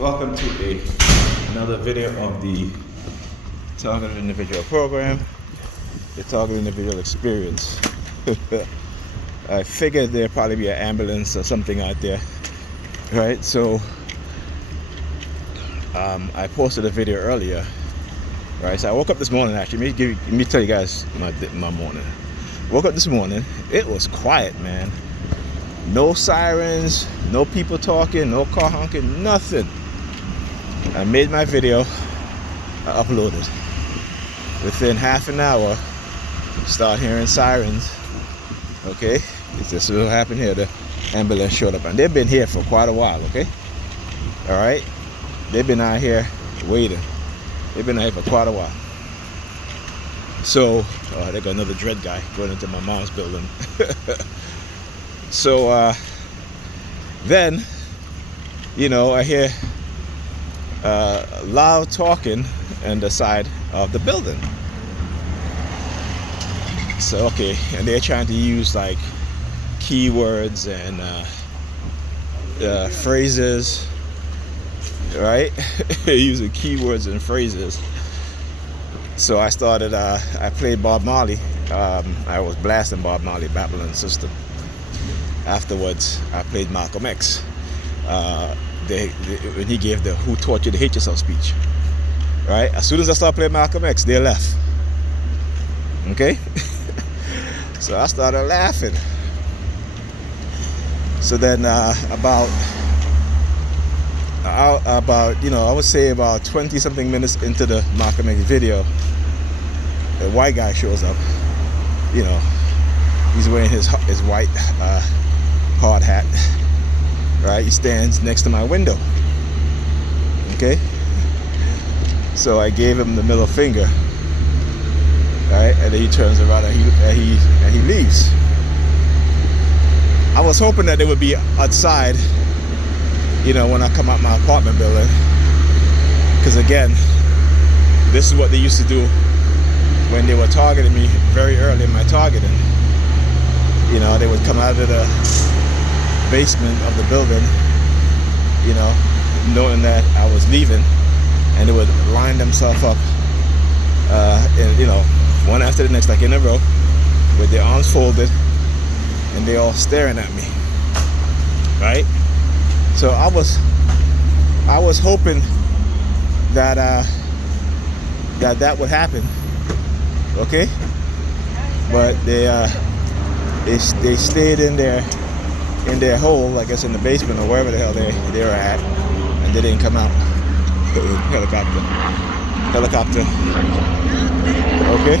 welcome to another video of the Targeted Individual Program, the Targeted Individual Experience. I figured there'd probably be an ambulance or something out there, right? So I posted a video earlier, right? So I woke up this morning. Actually, let me tell you guys my morning. Woke up this morning. It was quiet, man. No sirens, no people talking, no car honking, nothing. I made my video, I uploaded. Within half an hour, start hearing sirens. Okay, this is what happened here. The ambulance showed up, and they've been here for quite a while. Okay, all right, they've been out here waiting. They've been out here for quite a while. So, they got another dread guy going into my mom's building. So then, I hear loud talking on the side of the building. So okay, and they're trying to use like keywords and phrases, right? Using keywords and phrases. So I started. I played Bob Marley. I was blasting Bob Marley, Babylon System. Afterwards, I played Malcolm X. When he gave the "Who Taught You to Hate Yourself" speech, right? As soon as I started playing Malcolm X, they left. Okay, so I started laughing. So then, about I would say about 20-something minutes into the Malcolm X video, a white guy shows up. He's wearing his white hard hat. Right, he stands next to my window. Okay, so I gave him the middle finger. Right, and then he turns around and he leaves. I was hoping that they would be outside, when I come out my apartment building, because again, this is what they used to do when they were targeting me very early in my targeting. They would come out of the basement of the building, knowing that I was leaving, and they would line themselves up, one after the next, like in a row, with their arms folded, and they all staring at me, right? So I was hoping that that would happen, okay? But they stayed in their hole, I guess in the basement or wherever the hell they were at, and they didn't come out. Helicopter. Okay.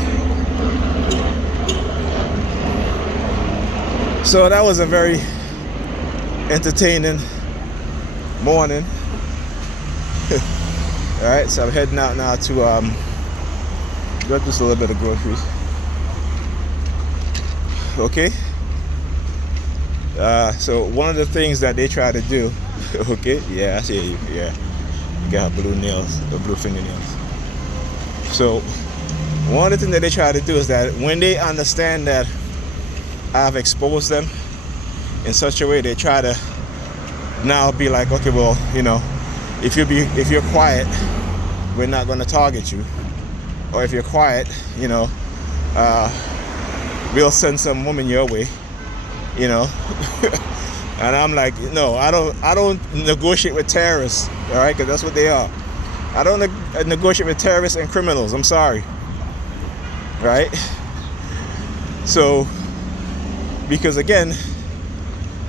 So that was a very entertaining morning. All right, so I'm heading out now to get just a little bit of groceries. Okay. So one of the things that they try to do, okay, yeah, I see you, yeah, you got blue nails, blue fingernails. So one of the things that they try to do is that when they understand that I've exposed them in such a way, they try to now be like, okay, well, if you're quiet, we're not going to target you, or if you're quiet, we'll send some woman your way. And I'm like, no, I don't negotiate with terrorists, all right, because that's what they are. I don't negotiate with terrorists and criminals. I'm sorry, right? So, because again,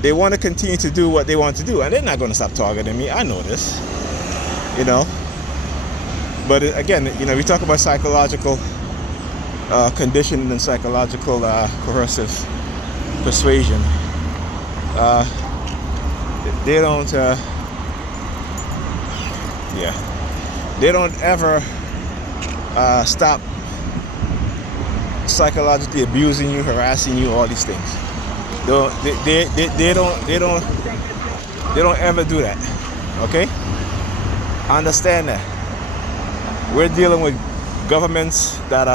they want to continue to do what they want to do, and they're not going to stop targeting me. I know this, But again, we talk about psychological conditioning and psychological coercive persuasion. They don't ever stop psychologically abusing you, harassing you, all these things. They don't ever do that. Okay? Understand that. We're dealing with governments that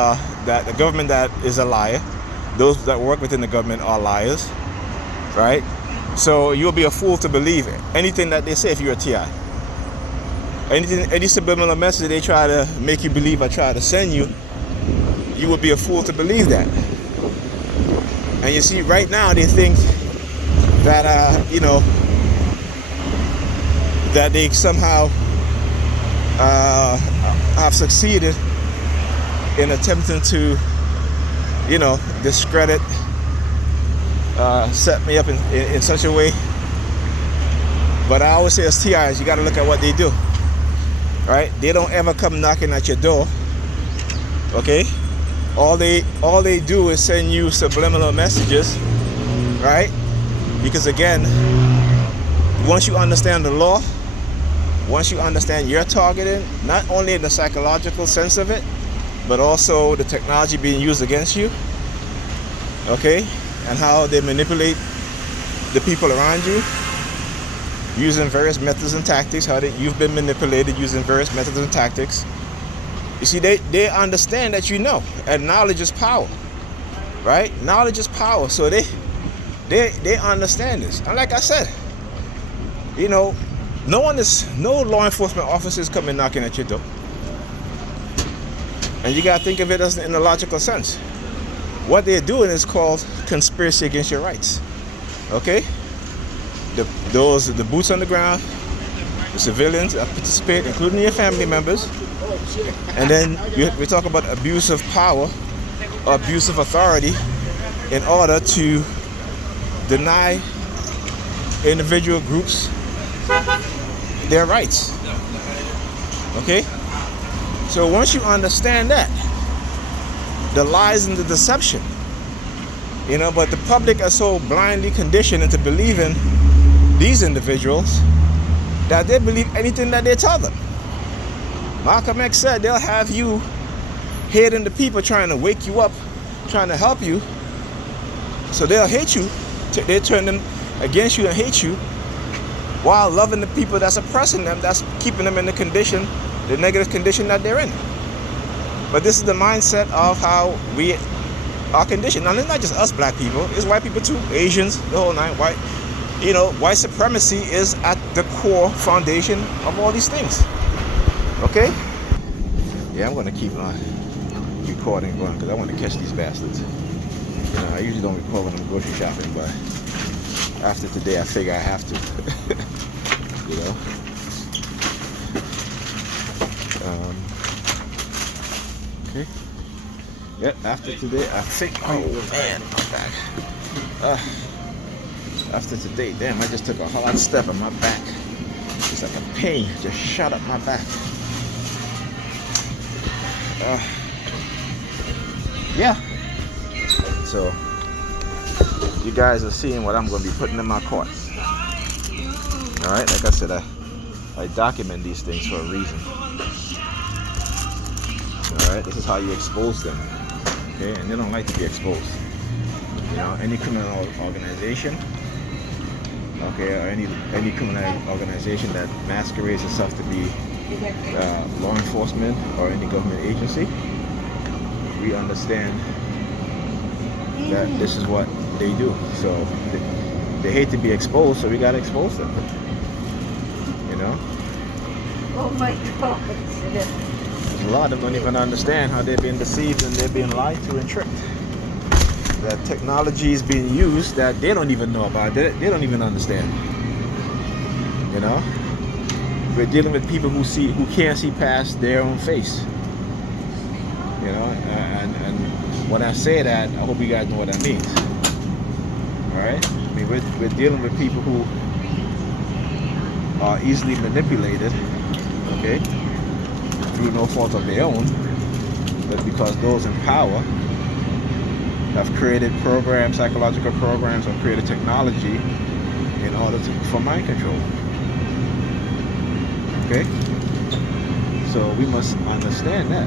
the government that is a liar. Those that work within the government are liars, right? So you'll be a fool to believe anything that they say if you're a TI. any subliminal message they try to make you believe or try to send you, you would be a fool to believe that. And you see, right now they think that that they somehow have succeeded in attempting to, discredit, set me up in such a way. But I always say as TIs, you got to look at what they do, right? They don't ever come knocking at your door, okay? All they do is send you subliminal messages, right? Because again, once you understand the law, once you understand your targeting, not only in the psychological sense of it, but also the technology being used against you, okay? And how they manipulate the people around you using various methods and tactics, you've been manipulated using various methods and tactics. You see, they understand that and knowledge is power, right? Knowledge is power, so they understand this. And like I said, no law enforcement officers coming knocking at your door. And you gotta think of it as in a logical sense. What they're doing is called conspiracy against your rights, okay? The boots on the ground, the civilians that participate, including your family members, and then we talk about abuse of power, abuse of authority, in order to deny individual groups their rights. Okay? So once you understand that, the lies and the deception, but the public are so blindly conditioned into believing these individuals that they believe anything that they tell them. Malcolm X said they'll have you hating the people, trying to wake you up, trying to help you. So they'll hate you. They turn them against you and hate you, while loving the people that's oppressing them, that's keeping them in the negative condition that they're in. But this is the mindset of how we are conditioned. Now, it's not just us black people, it's white people too, Asians, the whole nine. White supremacy is at the core foundation of all these things. Okay? Yeah, I'm going to keep my recording going because I want to catch these bastards. I usually don't record when I'm grocery shopping, but after today I figure I have to. Okay. Yeah, after today I think, oh man, my back. After today, damn, I just took a hard step and my back, it's like a pain, just shot up my back. Yeah. So, you guys are seeing what I'm going to be putting in my court. Alright, like I said, I document these things for a reason. Alright, this is how you expose them. Okay, and they don't like to be exposed. Any criminal organization, okay, or any criminal organization that masquerades itself to be law enforcement or any government agency, we understand that this is what they do. So they hate to be exposed, so we gotta expose them. Oh my God. A lot of them don't even understand how they're being deceived and they're being lied to and tricked. That technology is being used that they don't even know about. They don't even understand. We're dealing with people who can't see past their own face. And when I say that, I hope you guys know what that means. Alright? I mean, we're dealing with people who are easily manipulated, okay, through no fault of their own, but because those in power have created programs, psychological programs, or created technology in order for mind control. Okay? So we must understand that.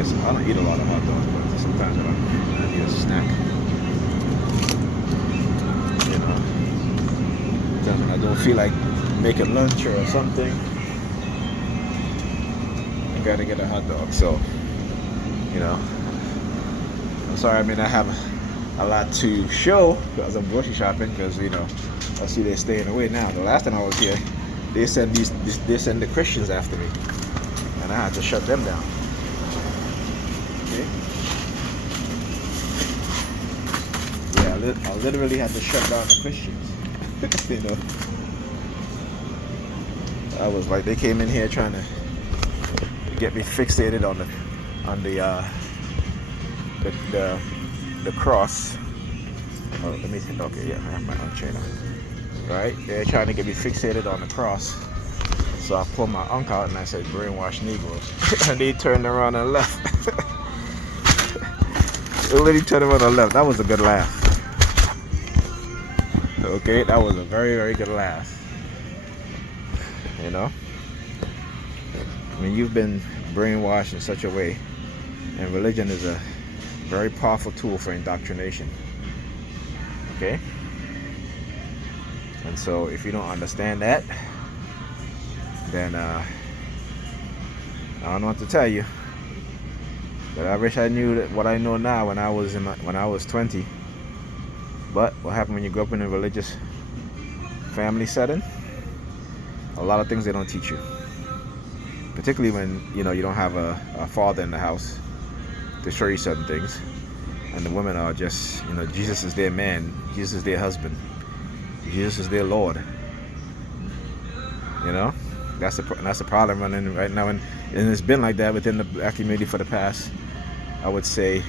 I don't eat a lot of hot dogs, but sometimes I need a snack. Sometimes I don't feel like making lunch or something, I gotta get a hot dog. So, I'm sorry, I may not have a lot to show because I'm grocery shopping. Because I see they're staying away now. The last time I was here, they send the Christians after me, and I had to shut them down. Okay. Yeah, I literally had to shut down the Christians. I was like, they came in here trying to get me fixated on the cross. Oh, let me see. Okay, yeah, I have my own chain on. Right? They're trying to get me fixated on the cross. So I pulled my uncle out and I said, brainwash Negroes. And they turned around and left. They literally turned around and left. That was a good laugh. Okay, that was a very, very good laugh. I mean, you've been brainwashed in such a way, and religion is a very powerful tool for indoctrination. Okay? And so if you don't understand that, then I don't know what to tell you. But I wish I knew that what I know now when I was 20. But what happened when you grow up in a religious family setting? A lot of things they don't teach you. Particularly when you don't have a father in the house to show you certain things. And the women are just, Jesus is their man, Jesus is their husband, Jesus is their Lord. That's the problem running right now, and it's been like that within the black community for the past, I would say,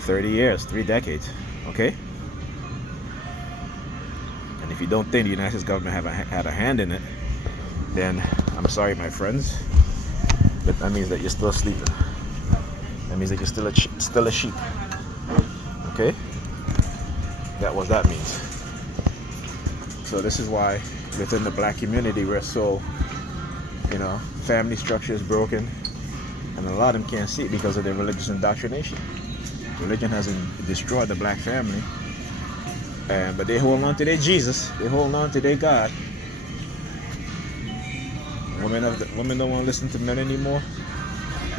30 years, 3 decades. Okay. And if you don't think the United States government had a hand in it, then I'm sorry, my friends, but that means that you're still sleeping. That means that you're still a sheep. Okay? That's what that means. So this is why within the black community we're so, family structure is broken, and a lot of them can't see it because of their religious indoctrination. Religion hasn't destroyed the black family, but they hold on to their Jesus. They hold on to their God. Women don't want to listen to men anymore.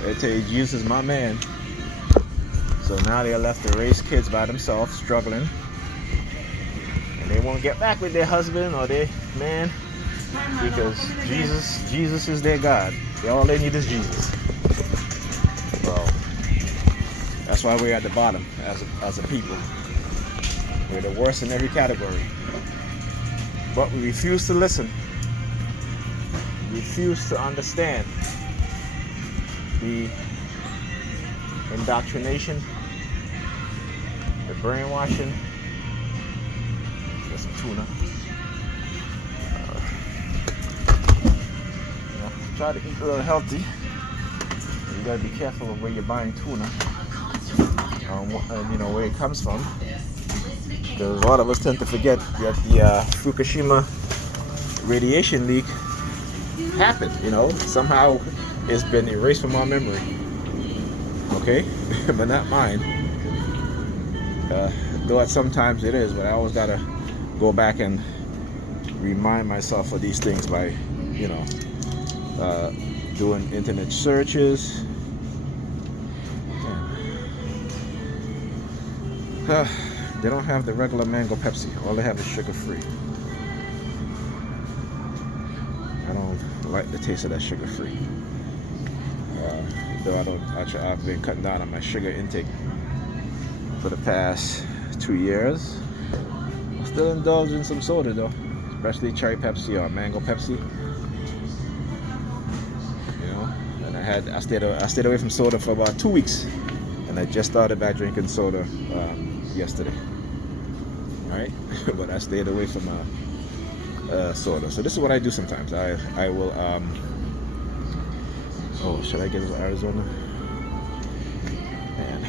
They tell you Jesus is my man. So now they're left to raise kids by themselves, struggling, and they won't get back with their husband or their man because Jesus is their God. All they need is Jesus. Well, that's why we're at the bottom as a people. We're the worst in every category. But we refuse to listen. We refuse to understand the indoctrination, the brainwashing. Get some tuna. Try to eat a little healthy. You gotta be careful of where you're buying tuna, where it comes from, because a lot of us tend to forget that the Fukushima radiation leak happened. Somehow it's been erased from our memory. Okay, but not mine. Though sometimes it is, but I always gotta go back and remind myself of these things by, doing internet searches. They don't have the regular mango Pepsi. All they have is sugar-free. I don't like the taste of that sugar-free. Though I've been cutting down on my sugar intake for the past 2 years. I still indulge in some soda though, especially cherry Pepsi or mango Pepsi. And I stayed away from soda for about 2 weeks, and I just started back drinking soda yesterday. All right, but I stayed away from soda. So this is what I do sometimes. I will. Should I get to Arizona? And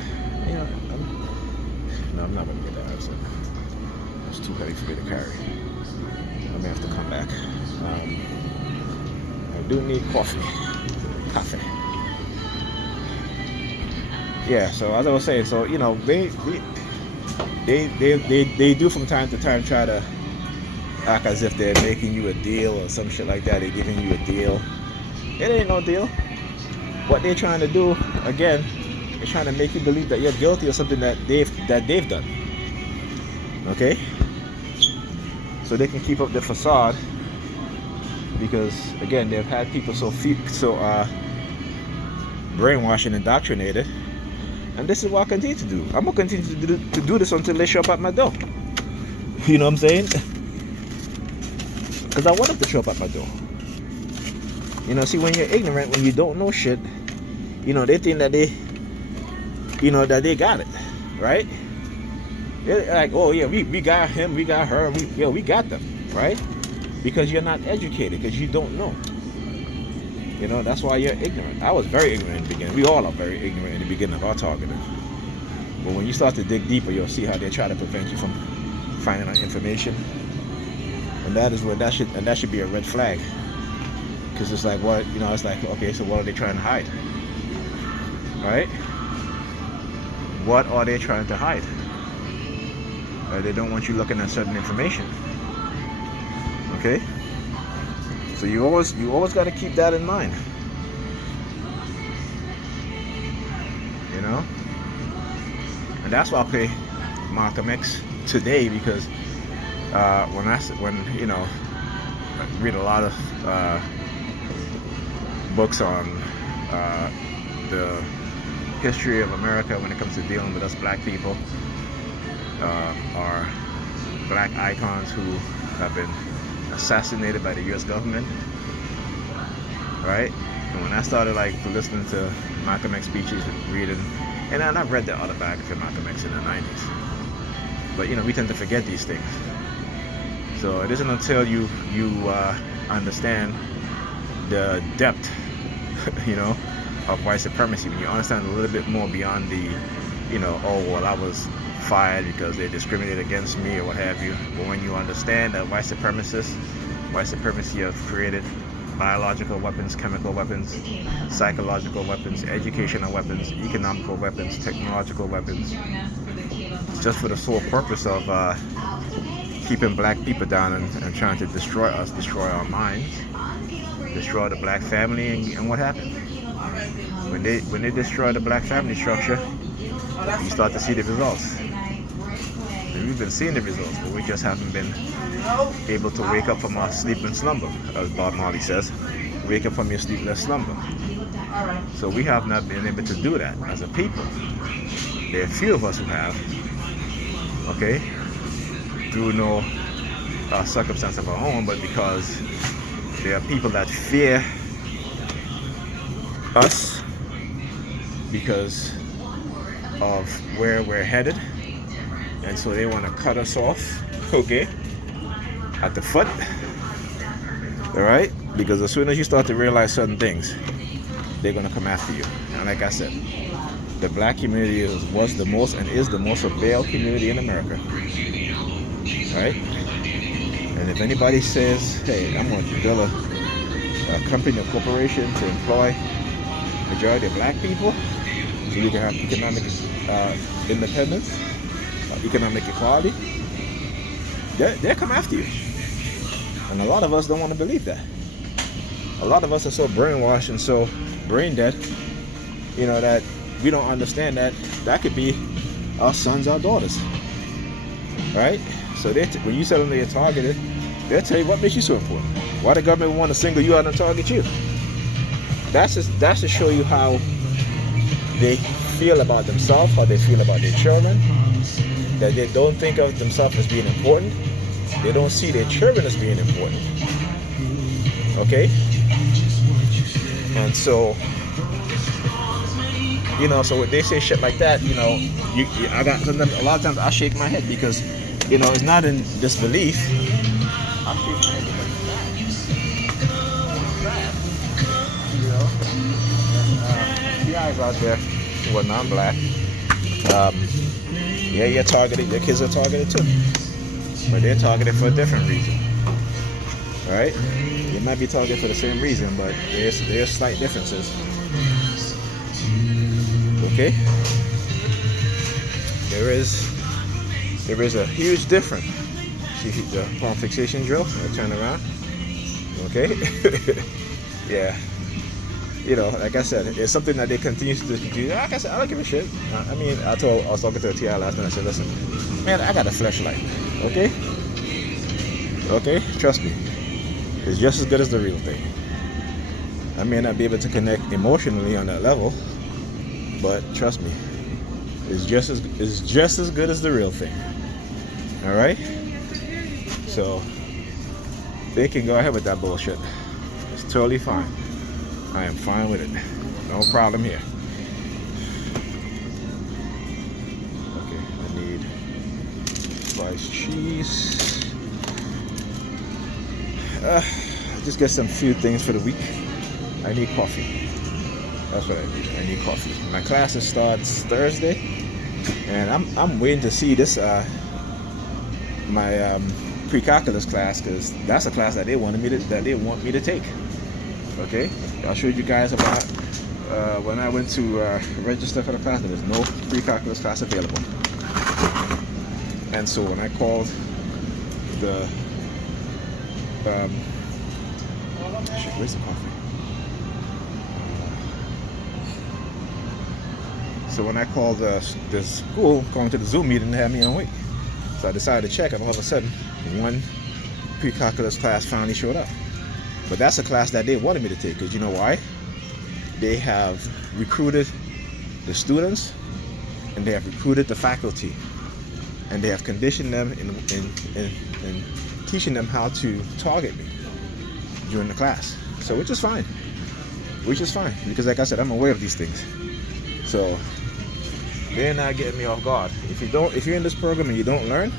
I'm not gonna get to Arizona. It's too heavy for me to carry. I may have to come back. I do need coffee. Yeah. So as I was saying, so they do from time to time try to act as if they're making you a deal or some shit like that. They're giving you a deal. It ain't no deal. What they're trying to do, again, They're trying to make you believe that you're guilty of something that they've done. Okay? So they can keep up their facade because, again, they've had people so brainwashed and indoctrinated. And this is what I continue to do. I'm going to continue to do this until they show up at my door. You know what I'm saying? Because I want them to show up at my door. You know, see, when you're ignorant, when you don't know shit, you know, they think that they got it, right? They're like, oh yeah, we got him, we got her, we got them, right? Because you're not educated, because you don't know. You know, that's why you're ignorant. I was very ignorant in the beginning. We all are very ignorant in the beginning of our targeting. But when you start to dig deeper, you'll see how they try to prevent you from finding out information. And that is where that should be a red flag. Because it's like, what, you know, it's like, okay, so what are they trying to hide? Right? What are they trying to hide? They don't want you looking at certain information. Okay? So you always got to keep that in mind. You know? And that's why I play Malcolm X today, because when you know, I read a lot of books on the history of America when it comes to dealing with us black people, our black icons who have been assassinated by the U.S. government, right? And when I started like listening to Malcolm X speeches, reading, and I've read the autobiography of Malcolm X in the 90s, but you know, we tend to forget these things. So it isn't until you understand the depth, you know, of white supremacy, when you understand a little bit more beyond the, you know, oh well, I was fired because they discriminated against me or what have you. But when you understand that white supremacy have created biological weapons, chemical weapons, psychological weapons, educational weapons, economical weapons, technological weapons, just for the sole purpose of keeping black people down and trying to destroy us, destroy our minds, destroy the black family, and what happened? When they destroy the black family structure, you start to see the results. And we've been seeing the results, but we just haven't been able to wake up from our sleep and slumber, as Bob Marley says. Wake up from your sleepless slumber. So we have not been able to do that as a people. There are a few of us who have, okay, through no circumstance of our own, but because there are people that fear us because of where we're headed, and so they want to cut us off, okay, at the foot, all right? Because as soon as you start to realize certain things, they're going to come after you. And like I said, the black community was the most and is the most surveilled community in America, right? And if anybody says, hey, I'm going to build a company or corporation to employ majority of black people so we can have economic independence, economic equality, they'll come after you. And a lot of us don't want to believe that. A lot of us are so brainwashed and so brain dead, you know, that we don't understand that could be our sons, our daughters, right? So when you tell them they're targeted, they'll tell you what makes you so important. Why the government would want to single you out and target you? That's to show you how they feel about themselves, how they feel about their children, that they don't think of themselves as being important. They don't see their children as being important. Okay? And so, you know, so when they say shit like that, you know, a lot of times I shake my head because, you know, it's not in disbelief. I shake my head because it's you know, and, guys out there who are non-black, yeah, you're targeted. Your kids are targeted too, but they're targeted for a different reason. All right? They might be targeted for the same reason, but there's slight differences. Okay? There is a huge difference. See the palm fixation drill? I'll turn around. Okay? Yeah. you know, like I said, it's something that they continue to do. Like I said, I don't give a shit. I mean, I was talking to a TI last night. I said, listen, man, I got a flashlight. Okay? Okay? Trust me. It's just as good as the real thing. I may not be able to connect emotionally on that level, but trust me, it's just as good as the real thing. All right? So they can go ahead with that bullshit. It's totally fine. I am fine with it. No problem here. Okay, I need sliced cheese. Just get some few things for the week. I need coffee. That's what I need. I need coffee. My classes starts Thursday, and I'm waiting to see this my pre-calculus class, because that's a class that they want me to take. Okay, I showed you guys about when I went to register for the class. There was no pre-calculus class available, and so when I called the shit, where's the coffee? So when I called the school, going to the Zoom meeting, they had me on wait. So I decided to check, and all of a sudden, one pre-calculus class finally showed up. But that's a class that they wanted me to take, because you know why? They have recruited the students, and they have recruited the faculty, and they have conditioned them in teaching them how to target me during the class. So which is fine, because like I said, I'm aware of these things. So they're not getting me off guard. If you're in this program and you don't learn,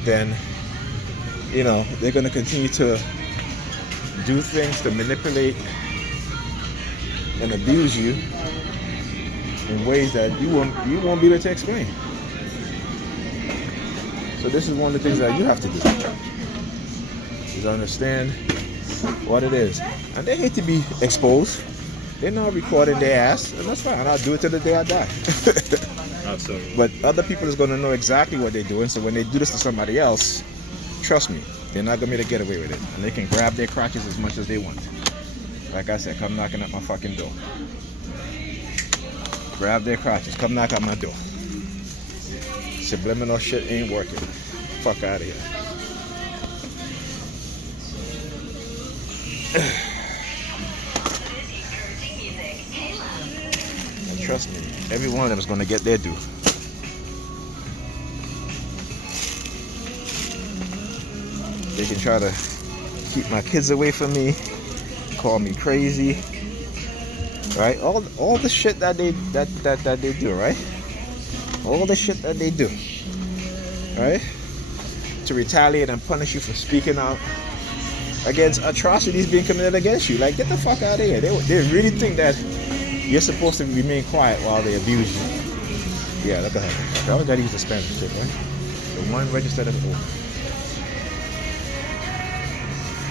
then you know they're going to continue to do things to manipulate and abuse you in ways that you won't be able to explain. So this is one of the things that you have to do, is understand what it is. And they hate to be exposed. They're not recording their ass, and that's fine. I'll do it till the day I die. Absolutely. But other people is going to know exactly what they're doing, so when they do this to somebody else, trust me, they're not going to be able to get away with it. And they can grab their crotches as much as they want. Like I said, come knocking at my fucking door. Grab their crotches, come knock at my door. Subliminal shit ain't working. Fuck out of here. And trust me, every one of them is going to get their due. They can try to keep my kids away from me, call me crazy, right? All the shit that they do, right? All the shit that they do, right? To retaliate and punish you for speaking out against atrocities being committed against you. Like, get the fuck out of here. They really think that you're supposed to remain quiet while they abuse you. Yeah, look at her. I always gotta use the Spanish shit, right? The one register that's open.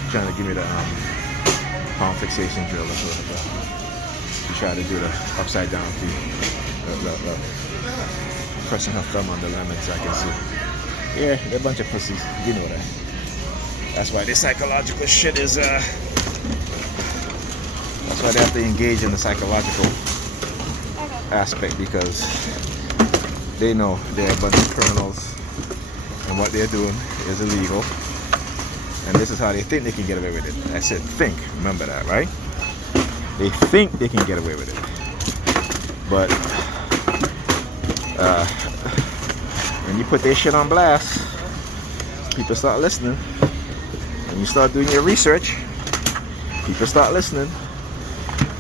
Trying to give me the palm fixation drill. She tried to do the upside down feet. Look. Pressing her thumb on the lemon so I can see. Yeah, they're a bunch of pussies. You know that. That's why this psychological shit is that's why they have to engage in the psychological aspect, because they know they're a bunch of criminals and what they're doing is illegal. And this is how they think they can get away with it. I said think, remember that, right? They think they can get away with it. But when you put their shit on blast, people start listening. When you start doing your research, people start listening.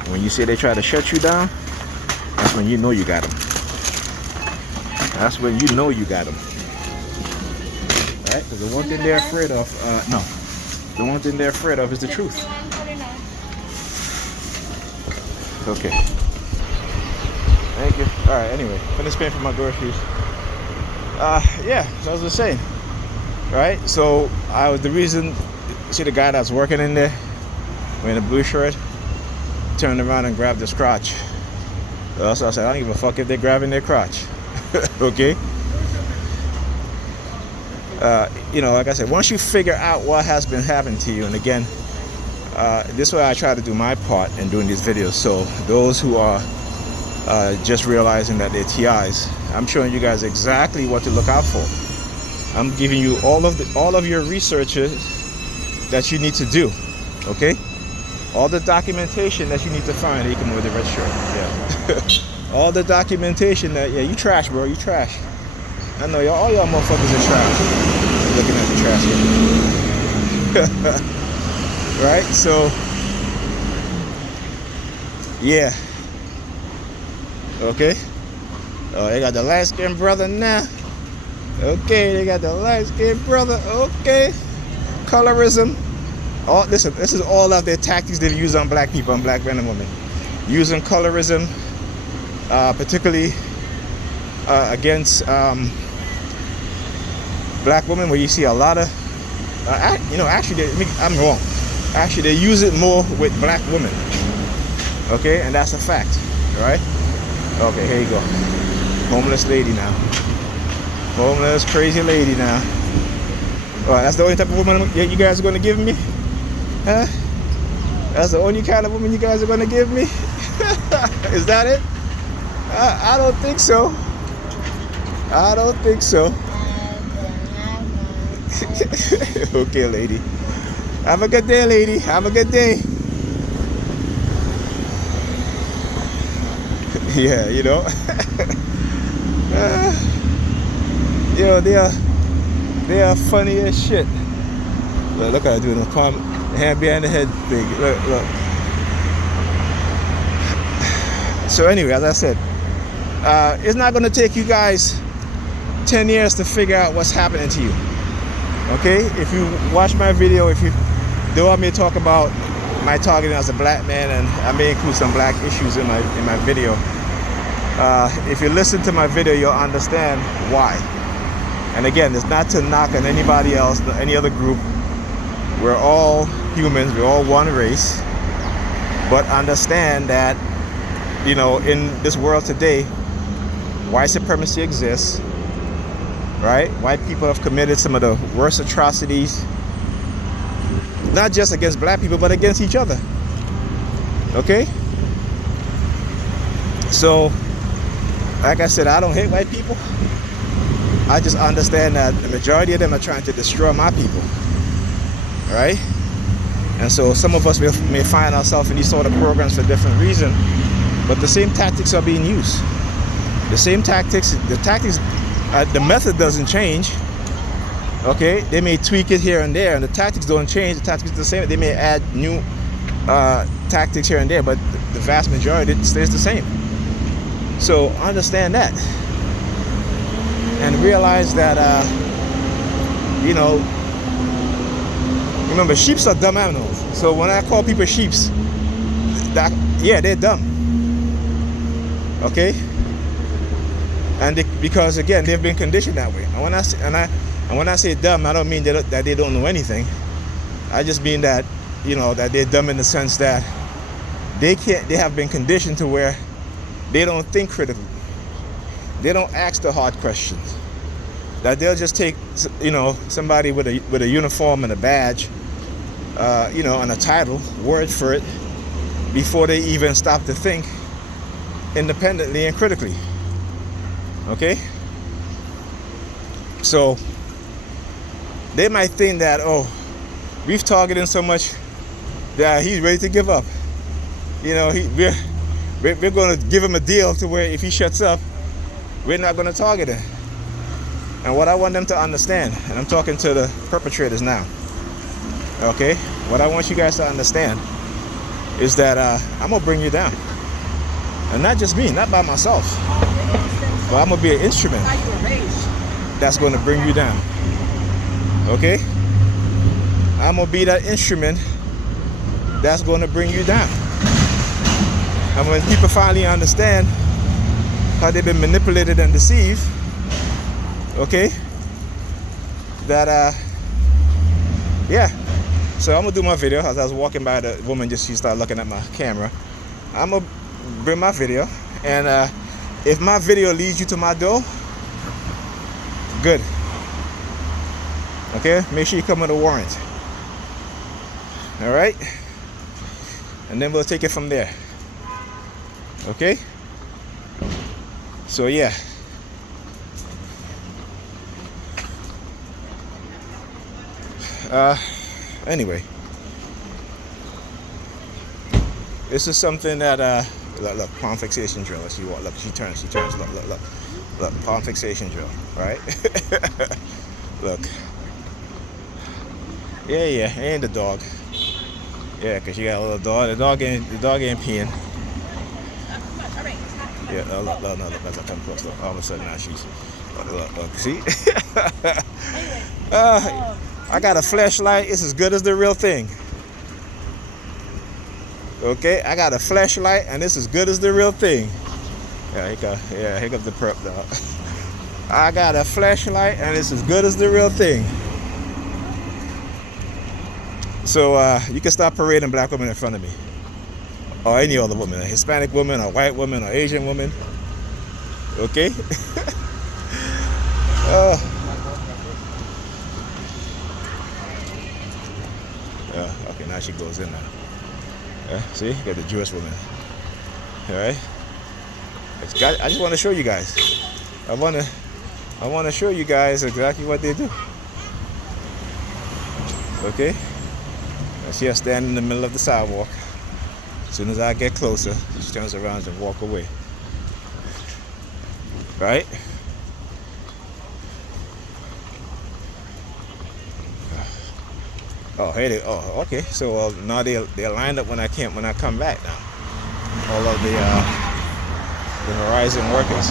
When you say they try to shut you down, that's when you know you got them. That's when you know you got them. Right? Because the one thing they're afraid of, the one thing they're afraid of is the truth. Okay. Thank you. All right. Anyway, finished paying for my groceries. Yeah. So I was just saying. Right. So the reason. See the guy that's working in there, wearing a blue shirt, turned around and grabbed his crotch. So I said, I don't give a fuck if they're grabbing their crotch. Okay. You know, like I said, once you figure out what has been happening to you, and again, this way I try to do my part in doing these videos. So those who are just realizing that they're TIs, I'm showing you guys exactly what to look out for. I'm giving you all of your researches that you need to do. Okay, all the documentation that you need to find. Here you come with the red shirt. Yeah. All the documentation that, yeah, you trash, bro. You trash. I know all y'all motherfuckers are trash. Looking at the trash here. Right? So, yeah. Okay. Oh, they got the light skinned brother now. Okay, they got the light skinned brother. Okay. Colorism. Oh, listen, this is all of their tactics they've used on black people and black men and women. Using colorism, particularly against black women, where you see a lot of, actually, I'm wrong. Actually, they use it more with black women. Okay, and that's a fact, right? Okay, here you go. Homeless lady now. Homeless, crazy lady now. All right, that's the only type of woman you guys are going to give me? Huh? That's the only kind of woman you guys are going to give me? Is that it? I don't think so. I don't think so. Okay, lady. Have a good day, lady. Have a good day. Yeah, you know. Yo, they are funny as shit. Look at her doing the palm, hand behind the head thing. Look. So anyway, as I said, it's not going to take you guys 10 years to figure out what's happening to you. Okay? If you watch my video, if you don't want me to talk about my targeting as a black man, and I may include some black issues in my video, if you listen to my video, you'll understand why. And again, it's not to knock on anybody else, any other group. We're all humans, we're all one race. But understand that, you know, in this world today, white supremacy exists, right? White people have committed some of the worst atrocities, not just against black people, but against each other. Okay? So, like I said, I don't hate white people. I just understand that the majority of them are trying to destroy my people, right? And so some of us may find ourselves in these sort of programs for different reasons, but the same tactics are being used. The same tactics, the method doesn't change. Okay, they may tweak it here and there, and the tactics don't change. The tactics are the same. They may add new tactics here and there, but the vast majority stays the same. So understand that, and realize that you know. Remember, sheeps are dumb animals. So when I call people sheeps, yeah, they're dumb. Okay, and because again, they've been conditioned that way. And when I say dumb, I don't mean that they don't know anything. I just mean that, you know, that they're dumb in the sense that they have been conditioned to where they don't think critically. They don't ask the hard questions. That they'll just take, you know, somebody with a uniform and a badge, you know, and a title, word for it, before they even stop to think independently and critically. Okay? So they might think that, oh, we've targeted him so much that he's ready to give up. You know, we're going to give him a deal to where if he shuts up, we're not going to target him. And what I want them to understand, and I'm talking to the perpetrators now, okay? What I want you guys to understand is that I'm going to bring you down. And not just me, not by myself, but I'm going to be an instrument that's going to bring you down. Okay? I'm going to be that instrument that's going to bring you down. And when people finally understand how they've been manipulated and deceived, okay, that yeah, so I'm gonna do my video. As I was walking by, the woman she started looking at my camera. I'm gonna bring my video, and if my video leads you to my door, good. Okay, make sure you come with a warrant. All right, and then we'll take it from there. Okay? So yeah. Anyway, this is something that look, palm fixation drill. She walk, look, she turns, look, palm fixation drill, right? Look, yeah, and the dog, yeah, cause she got a little dog. The dog ain't peeing. Yeah, look, as I come close, look, all of a sudden now she's, look, see? I got a flashlight. It's as good as the real thing. Okay, I got a flashlight, and it's as good as the real thing. Yeah, here comes the perp dog. I got a flashlight, and it's as good as the real thing. So you can stop parading black women in front of me, or any other woman, a Hispanic woman, a white woman, or Asian woman. Okay. Okay, now she goes in now. See, got the Jewish woman. All right. I just want to show you guys. I want to show you guys exactly what they do. Okay. And she'll stand in the middle of the sidewalk. As soon as I get closer, she turns around and walk away. Right? Oh, hey, oh, okay. So now they're lined up when I come back now. All of the Verizon workers.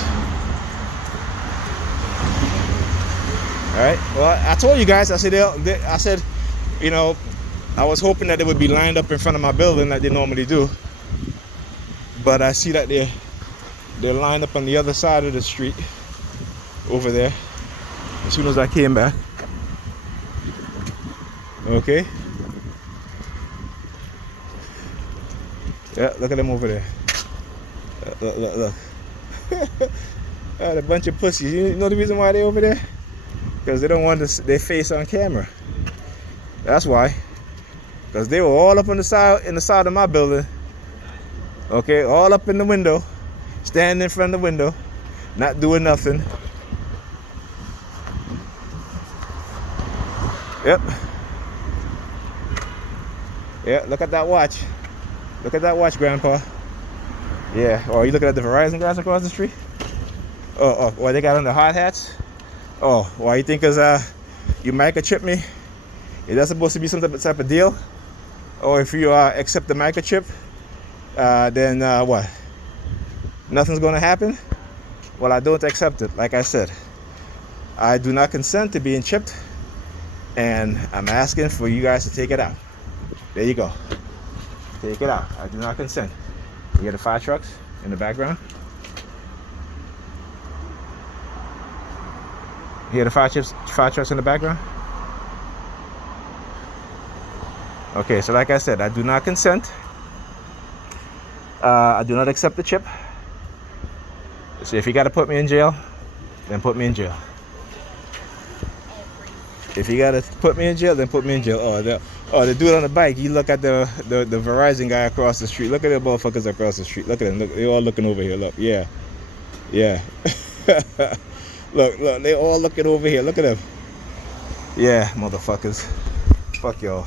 All right. Well, I told you guys. I said, you know, I was hoping that they would be lined up in front of my building like they normally do. But I see that they're lined up on the other side of the street over there. As soon as I came back. Okay. Yeah, look at them over there. Look. A bunch of pussies. You know the reason why they're over there? Because they don't want their face on camera. That's why. Because they were all up on the side of my building. Okay, all up in the window, standing in front of the window, not doing nothing. Yep. Yeah, look at that watch. Look at that watch, Grandpa. Yeah. Oh, you looking at the Verizon guys across the street? Oh, what they got on the hard hats? Oh, why you think? Cause you microchip me? Is that supposed to be some type of deal? Or if you accept the microchip, then what? Nothing's gonna happen? Well, I don't accept it. Like I said, I do not consent to being chipped, and I'm asking for you guys to take it out. There you go. Take it out. I do not consent. You hear the fire trucks in the background? You hear the fire trucks in the background? Okay, so like I said, I do not consent. I do not accept the chip. So if you got to put me in jail, then put me in jail. If you got to put me in jail, then put me in jail. The dude on the bike, you look at the Verizon guy across the street. Look at the motherfuckers across the street. Look at them. Look, they're all looking over here. Look, yeah. Look, they all looking over here. Look at them. Yeah, motherfuckers. Fuck y'all.